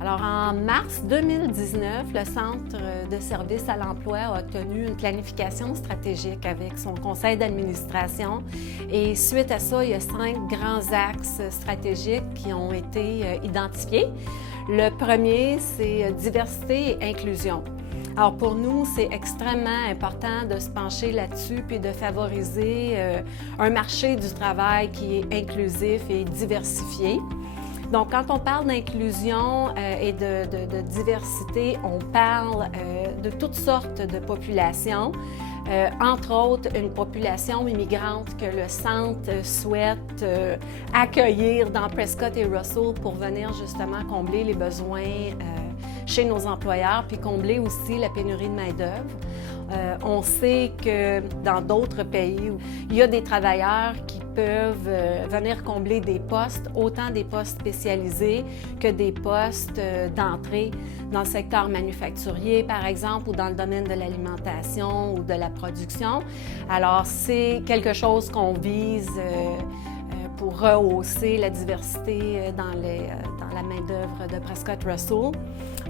Alors, en mars 2019, le Centre de services à l'emploi a obtenu une planification stratégique avec son conseil d'administration. Et suite à ça, il y a 5 grands axes stratégiques qui ont été identifiés. Le premier, c'est diversité et inclusion. Alors pour nous, c'est extrêmement important de se pencher là-dessus puis de favoriser un marché du travail qui est inclusif et diversifié. Donc, quand on parle d'inclusion et de diversité, on parle de toutes sortes de populations, entre autres une population immigrante que le Centre souhaite accueillir dans Prescott et Russell pour venir justement combler les besoins chez nos employeurs, puis combler aussi la pénurie de main-d'œuvre. On sait que dans d'autres pays, il y a des travailleurs qui peuvent venir combler des postes, autant des postes spécialisés que des postes d'entrée dans le secteur manufacturier, par exemple, ou dans le domaine de l'alimentation ou de la production. Alors, c'est quelque chose qu'on vise pour rehausser la diversité dans la main-d'œuvre de Prescott Russell.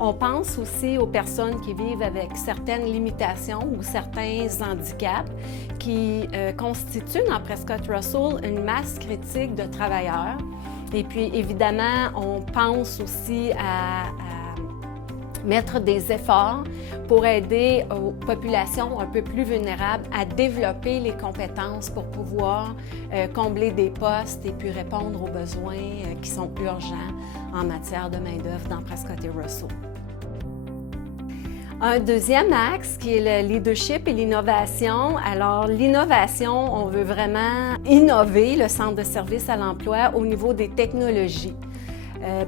On pense aussi aux personnes qui vivent avec certaines limitations ou certains handicaps qui constituent dans Prescott Russell une masse critique de travailleurs. Et puis, évidemment, on pense aussi à mettre des efforts pour aider aux populations un peu plus vulnérables à développer les compétences pour pouvoir combler des postes et puis répondre aux besoins qui sont urgents en matière de main-d'œuvre dans Prescott et Russell. Un deuxième axe qui est le leadership et l'innovation. Alors, l'innovation, on veut vraiment innover le Centre de services à l'emploi au niveau des technologies.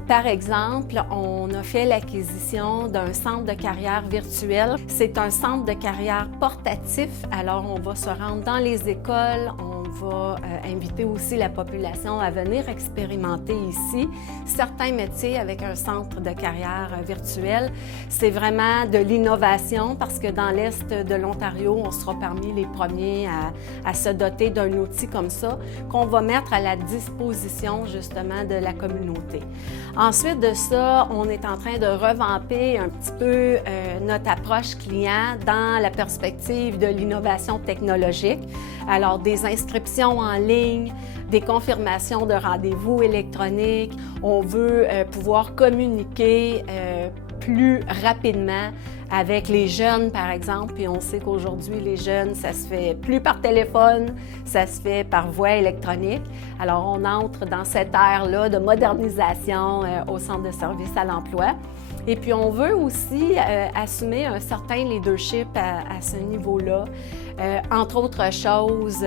Par exemple, on a fait l'acquisition d'un centre de carrière virtuel. C'est un centre de carrière portatif, alors on va se rendre dans les écoles, on va inviter aussi la population à venir expérimenter ici certains métiers avec un centre de carrière virtuel. C'est vraiment de l'innovation parce que dans l'Est de l'Ontario, on sera parmi les premiers à se doter d'un outil comme ça qu'on va mettre à la disposition justement de la communauté. Ensuite de ça, on est en train de revamper un petit peu notre approche client dans la perspective de l'innovation technologique. Alors, des inscriptions en ligne, des confirmations de rendez-vous électroniques. On veut pouvoir communiquer plus rapidement avec les jeunes, par exemple, puis on sait qu'aujourd'hui, les jeunes, ça se fait plus par téléphone, ça se fait par voie électronique. Alors, on entre dans cette ère-là de modernisation au Centre de services à l'emploi. Et puis, on veut aussi assumer un certain leadership à ce niveau-là. Entre autres choses,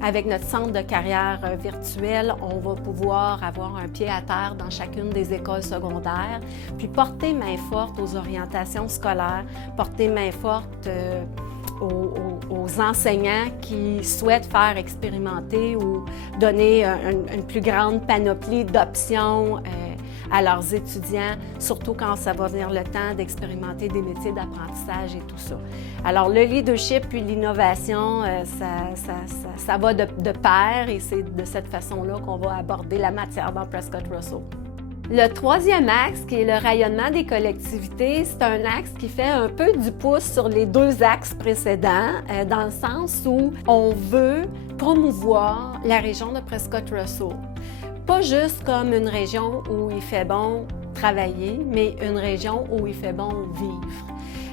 avec notre centre de carrière virtuel, on va pouvoir avoir un pied à terre dans chacune des écoles secondaires, puis porter main forte aux orientations scolaires, porter main forte aux enseignants qui souhaitent faire expérimenter ou donner une plus grande panoplie d'options à leurs étudiants, surtout quand ça va venir le temps d'expérimenter des métiers d'apprentissage et tout ça. Alors, le leadership puis l'innovation, ça va de pair et c'est de cette façon-là qu'on va aborder la matière dans Prescott Russell. Le troisième axe, qui est le rayonnement des collectivités, c'est un axe qui fait un peu du pouce sur les 2 axes précédents, dans le sens où on veut promouvoir la région de Prescott Russell. Pas juste comme une région où il fait bon travailler, mais une région où il fait bon vivre.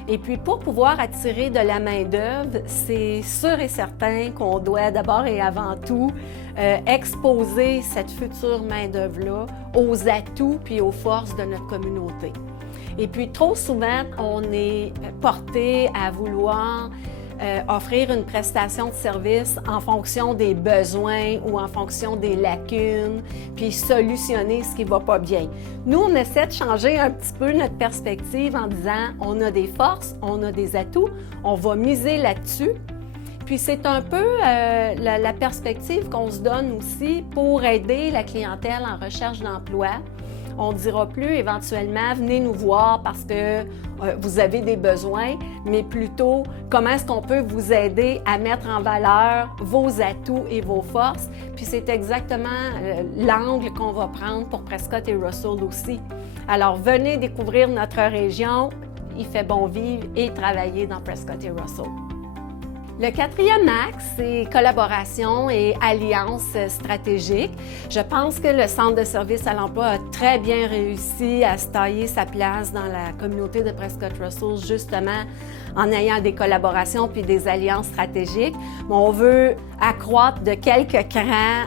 Et puis, pour pouvoir attirer de la main-d'œuvre, c'est sûr et certain qu'on doit d'abord et avant tout exposer cette future main-d'œuvre-là aux atouts puis aux forces de notre communauté. Et puis, trop souvent, on est porté à vouloir offrir une prestation de service en fonction des besoins ou en fonction des lacunes, puis solutionner ce qui ne va pas bien. Nous, on essaie de changer un petit peu notre perspective en disant on a des forces, on a des atouts, on va miser là-dessus. Puis c'est un peu la perspective qu'on se donne aussi pour aider la clientèle en recherche d'emploi. On ne dira plus éventuellement, venez nous voir parce que vous avez des besoins, mais plutôt comment est-ce qu'on peut vous aider à mettre en valeur vos atouts et vos forces. Puis c'est exactement l'angle qu'on va prendre pour Prescott et Russell aussi. Alors venez découvrir notre région, il fait bon vivre et travailler dans Prescott et Russell. Le quatrième axe, c'est collaboration et alliance stratégique. Je pense que le Centre de services à l'emploi a très bien réussi à se tailler sa place dans la communauté de Prescott-Russell, justement en ayant des collaborations puis des alliances stratégiques. On veut accroître de quelques crans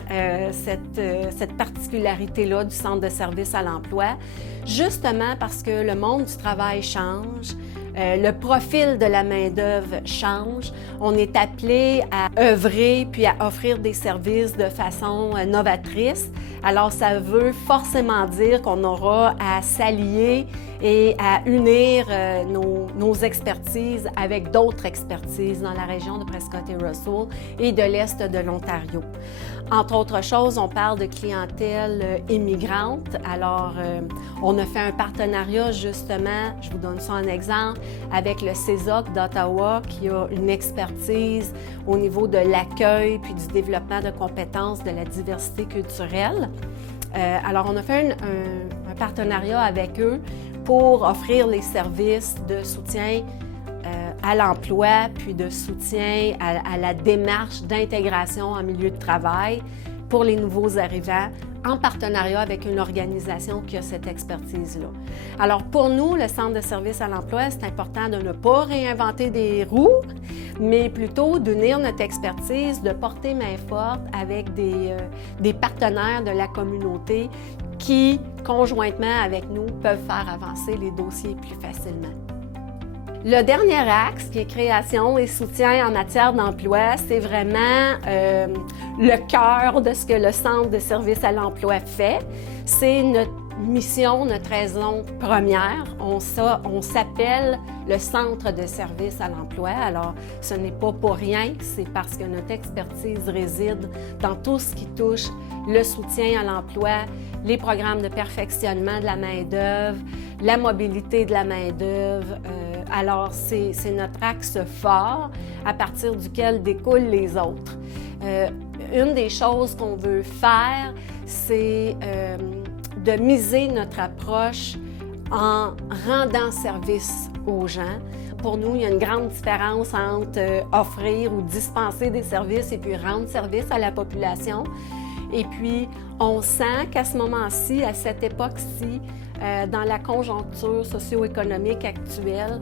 cette particularité-là du Centre de services à l'emploi, justement parce que le monde du travail change. Le profil de la main-d'œuvre change. On est appelé à œuvrer puis à offrir des services de façon novatrice. Alors, ça veut forcément dire qu'on aura à s'allier et à unir nos expertises avec d'autres expertises dans la région de Prescott et Russell et de l'Est de l'Ontario. Entre autres choses, on parle de clientèle immigrante. Alors, on a fait un partenariat justement, je vous donne ça en exemple, avec le CESOC d'Ottawa qui a une expertise au niveau de l'accueil puis du développement de compétences de la diversité culturelle. Alors, on a fait un partenariat avec eux pour offrir les services de soutien à l'emploi, puis de soutien à la démarche d'intégration en milieu de travail pour les nouveaux arrivants, en partenariat avec une organisation qui a cette expertise-là. Alors pour nous, le Centre de services à l'emploi, c'est important de ne pas réinventer des roues, mais plutôt d'unir notre expertise, de porter main forte avec des partenaires de la communauté qui, conjointement avec nous, peuvent faire avancer les dossiers plus facilement. Le dernier axe, qui est création et soutien en matière d'emploi, c'est vraiment le cœur de ce que le Centre de services à l'emploi fait. C'est notre mission, notre raison première. On s'appelle le Centre de services à l'emploi. Alors, ce n'est pas pour rien, c'est parce que notre expertise réside dans tout ce qui touche le soutien à l'emploi, les programmes de perfectionnement de la main-d'œuvre, la mobilité de la main-d'œuvre. Alors, c'est notre axe fort à partir duquel découlent les autres. Une des choses qu'on veut faire, c'est de miser notre approche en rendant service aux gens. Pour nous, il y a une grande différence entre offrir ou dispenser des services et puis rendre service à la population. Et puis, on sent qu'à ce moment-ci, à cette époque-ci, dans la conjoncture socio-économique actuelle,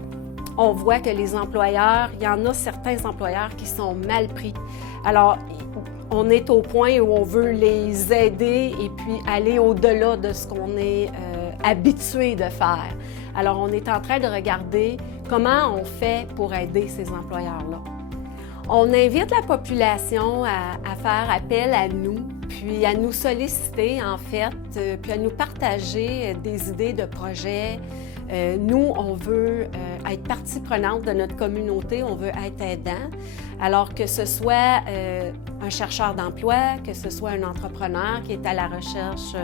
on voit que les employeurs, il y en a certains employeurs qui sont mal pris. Alors, on est au point où on veut les aider et puis aller au-delà de ce qu'on est habitué de faire. Alors, on est en train de regarder comment on fait pour aider ces employeurs-là. On invite la population à faire appel à nous, puis à nous solliciter, en fait, puis à nous partager des idées de projets. Nous, on veut être partie prenante de notre communauté, on veut être aidant. Alors que ce soit un chercheur d'emploi, que ce soit un entrepreneur qui est à la recherche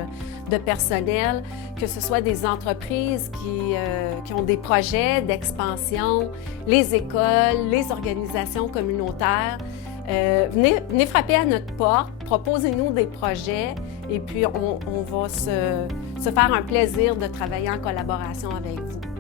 de personnel, que ce soit des entreprises qui ont des projets d'expansion, les écoles, les organisations communautaires. Venez frapper à notre porte, proposez-nous des projets et puis on va se faire un plaisir de travailler en collaboration avec vous.